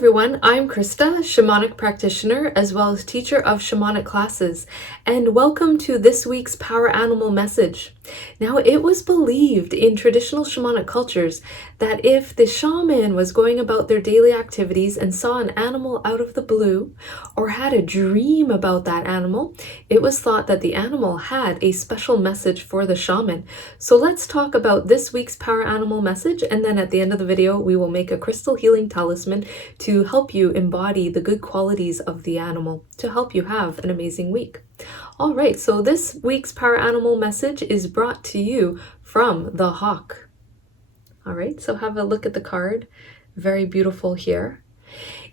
everyone, I'm Christa, Shamanic practitioner, as well as teacher of shamanic classes, and welcome to this week's Power Animal message. Now, it was believed in traditional shamanic cultures that if the shaman was going about their daily activities and saw an animal out of the blue, or had a dream about that animal, it was thought that the animal had a special message for the shaman. So let's talk about this week's Power Animal message, and then at the end of the video, we will make a crystal healing talisman to help you embody the good qualities of the animal, to help you have an amazing week. All right, so this week's Power Animal message is brought to you from the hawk. All right, so have a look at the card. Very beautiful here.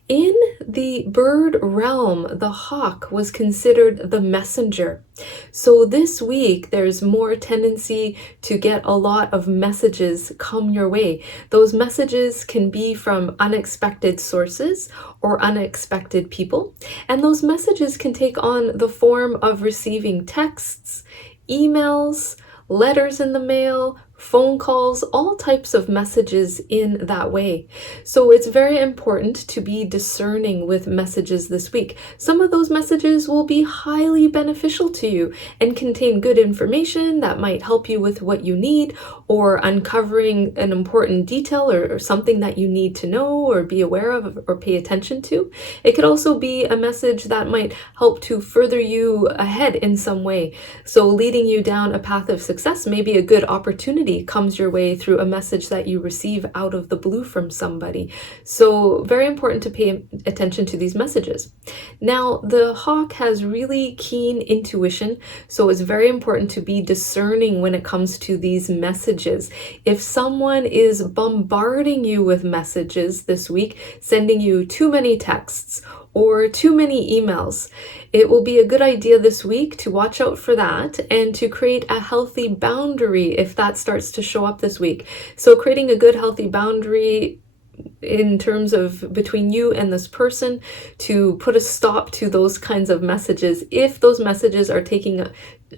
In the bird realm, the hawk was considered the messenger. So this week, there's more tendency to get a lot of messages come your way. Those messages can be from unexpected sources or unexpected people. And those messages can take on the form of receiving texts, emails, letters in the mail, phone calls, all types of messages in that way. So it's very important to be discerning with messages this week. Some of those messages will be highly beneficial to you and contain good information that might help you with what you need, or uncovering an important detail or something that you need to know or be aware of or pay attention to. It could also be a message that might help to further you ahead in some way. So leading you down a path of success, maybe a good opportunity comes your way through a message that you receive out of the blue from somebody. So very important to pay attention to these messages. Now, the hawk has really keen intuition, so it's very important to be discerning when it comes to these messages. If someone is bombarding you with messages this week, sending you too many texts or too many emails, it will be a good idea this week to watch out for that and to create a healthy boundary if that starts to show up this week. So creating a good healthy boundary in terms of between you and this person, to put a stop to those kinds of messages if those messages are taking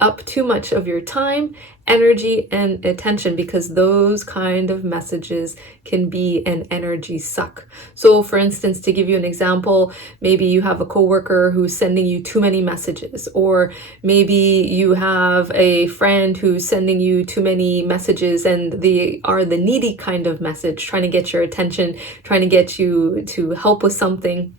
up too much of your time, energy, and attention, because those kind of messages can be an energy suck. So for instance, to give you an example, maybe you have a coworker who's sending you too many messages, or maybe you have a friend who's sending you too many messages and they are the needy kind of message, trying to get your attention, trying to get you to help with something.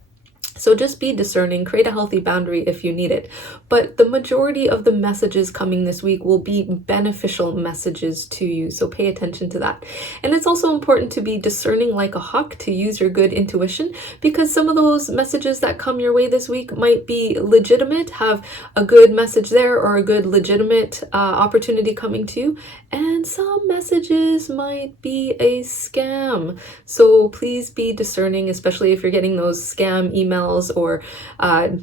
So just be discerning, create a healthy boundary if you need it. But the majority of the messages coming this week will be beneficial messages to you. So pay attention to that. And it's also important to be discerning like a hawk, to use your good intuition, because some of those messages that come your way this week might be legitimate, have a good message there or a good legitimate opportunity coming to you. And some messages might be a scam. So please be discerning, especially if you're getting those scam emails or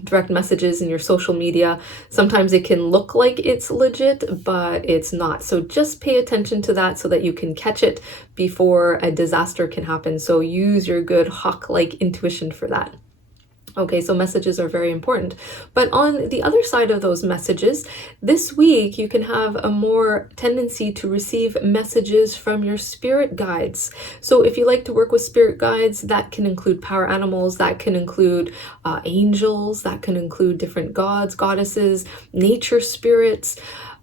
direct messages in your social media. Sometimes it can look like it's legit, but it's not. So just pay attention to that so that you can catch it before a disaster can happen. So use your good hawk-like intuition for that. Okay, so messages are very important. But on the other side of those messages, this week you can have a more tendency to receive messages from your spirit guides. So if you like to work with spirit guides, that can include power animals, that can include angels, that can include different gods, goddesses, nature spirits,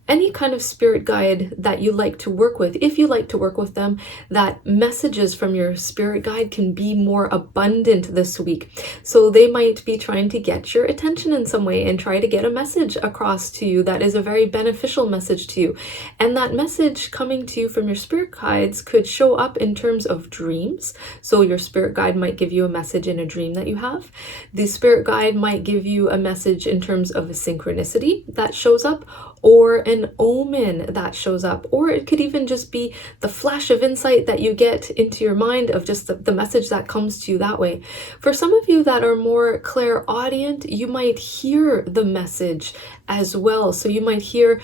any kind of spirit guide that you like to work with. If you like to work with them, that messages from your spirit guide can be more abundant this week. So they might be trying to get your attention in some way and try to get a message across to you that is a very beneficial message to you. And that message coming to you from your spirit guides could show up in terms of dreams. So your spirit guide might give you a message in a dream that you have. The spirit guide might give you a message in terms of a synchronicity that shows up, or an omen that shows up, or it could even just be the flash of insight that you get into your mind of just the message that comes to you that way. For some of you that are more clairaudient, you might hear the message as well. So you might hear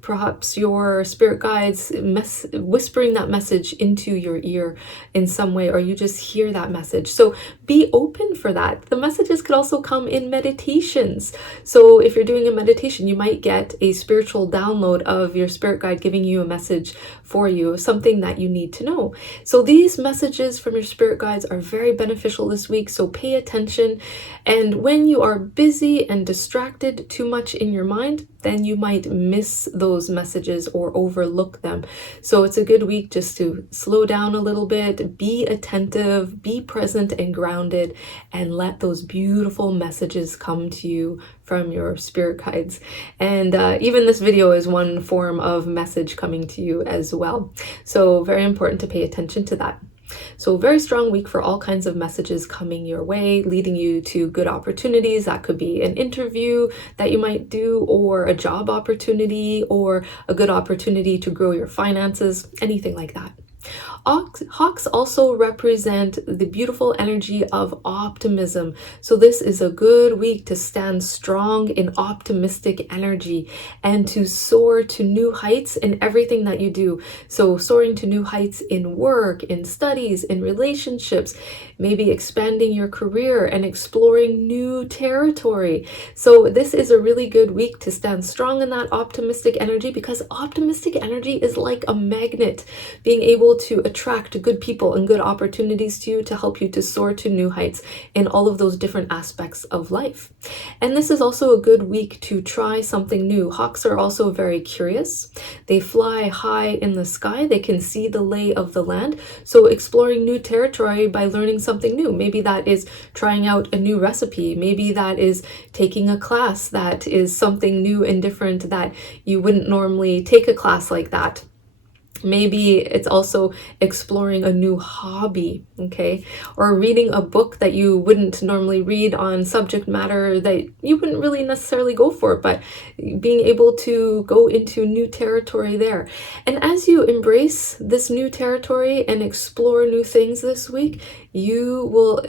perhaps your spirit guides whispering that message into your ear in some way, or you just hear that message. So be open for that. The messages could also come in meditations. So if you're doing a meditation, you might get a spirit spiritual download of your spirit guide giving you a message for you, something that you need to know. So these messages from your spirit guides are very beneficial this week, so pay attention. And when you are busy and distracted too much in your mind, then you might miss those messages or overlook them. So it's a good week just to slow down a little bit, be attentive, be present and grounded, and let those beautiful messages come to you from your spirit guides. And even this video is one form of message coming to you as well. So very important to pay attention to that. So very strong week for all kinds of messages coming your way, leading you to good opportunities. That could be an interview that you might do, or a job opportunity, or a good opportunity to grow your finances, anything like that. Hawks also represent the beautiful energy of optimism. So this is a good week to stand strong in optimistic energy and to soar to new heights in everything that you do. So soaring to new heights in work, in studies, in relationships, maybe expanding your career and exploring new territory. So this is a really good week to stand strong in that optimistic energy, because optimistic energy is like a magnet, being able to attract good people and good opportunities to you to help you to soar to new heights in all of those different aspects of life. And this is also a good week to try something new. Hawks are also very curious. They fly high in the sky. They can see the lay of the land. So exploring new territory by learning something new. Maybe that is trying out a new recipe. Maybe that is taking a class that is something new and different that you wouldn't normally take a class like that. Maybe it's also exploring a new hobby, okay? Or reading a book that you wouldn't normally read on subject matter that you wouldn't really necessarily go for, but being able to go into new territory there. And as you embrace this new territory and explore new things this week, you will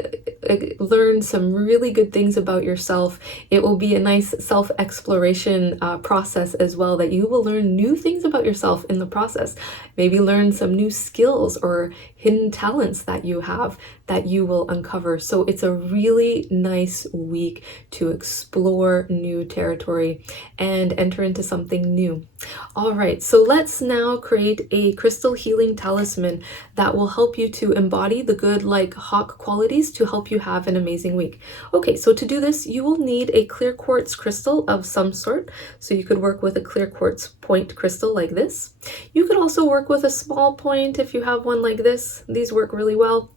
learn some really good things about yourself. It will be a nice self-exploration process as well, that you will learn new things about yourself in the process. Maybe learn some new skills or hidden talents that you have that you will uncover. So it's a really nice week to explore new territory and enter into something new. All right, so let's now create a crystal healing talisman that will help you to embody the good like hawk qualities to help you have an amazing week. Okay, so to do this, you will need a clear quartz crystal of some sort. So you could work with a clear quartz point crystal like this. You could also work with a small point if you have one like this. These work really well.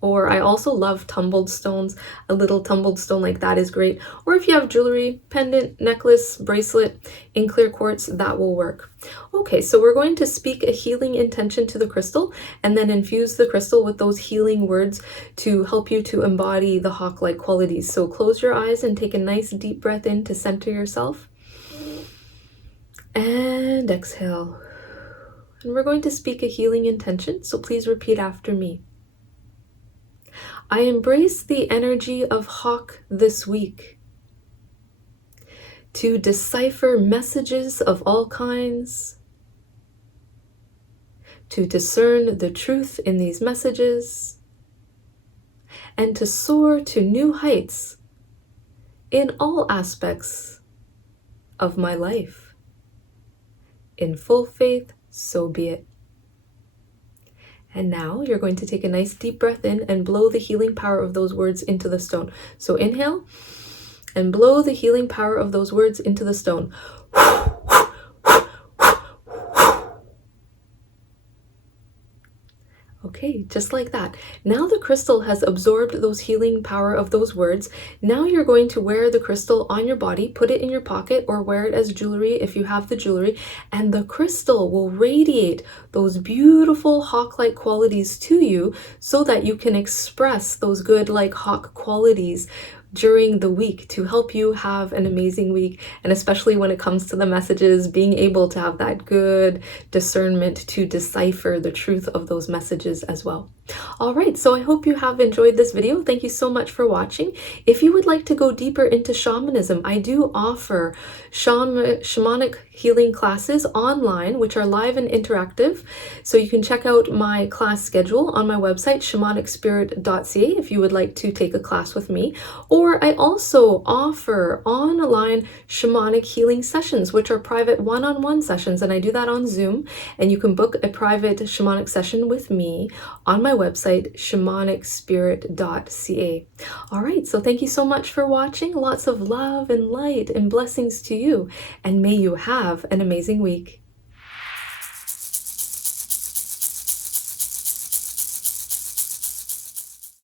Or I also love tumbled stones. A little tumbled stone like that is great. Or if you have jewelry, pendant, necklace, bracelet in clear quartz, that will work. Okay, so we're going to speak a healing intention to the crystal and then infuse the crystal with those healing words to help you to embody the hawk-like qualities. So close your eyes and take a nice deep breath in to center yourself. And exhale. And we're going to speak a healing intention, so please repeat after me. I embrace the energy of hawk this week to decipher messages of all kinds, to discern the truth in these messages, and to soar to new heights in all aspects of my life. In full faith, so be it. And now you're going to take a nice deep breath in and blow the healing power of those words into the stone. So inhale and blow the healing power of those words into the stone. Okay, just like that. Now the crystal has absorbed those healing power of those words. Now you're going to wear the crystal on your body, put it in your pocket, or wear it as jewelry if you have the jewelry, and the crystal will radiate those beautiful hawk-like qualities to you so that you can express those good like hawk qualities during the week to help you have an amazing week. And especially when it comes to the messages, being able to have that good discernment to decipher the truth of those messages as well. All right, so I hope you have enjoyed this video. Thank you so much for watching. If you would like to go deeper into shamanism, I do offer shamanic healing classes online, which are live and interactive. So you can check out my class schedule on my website, shamanicspirit.ca, if you would like to take a class with me. Or I also offer online shamanic healing sessions, which are private one-on-one sessions, and I do that on Zoom. And you can book a private shamanic session with me on my website, shamanicspirit.ca. All right, so thank you so much for watching. Lots of love and light and blessings to you, and may you have an amazing week.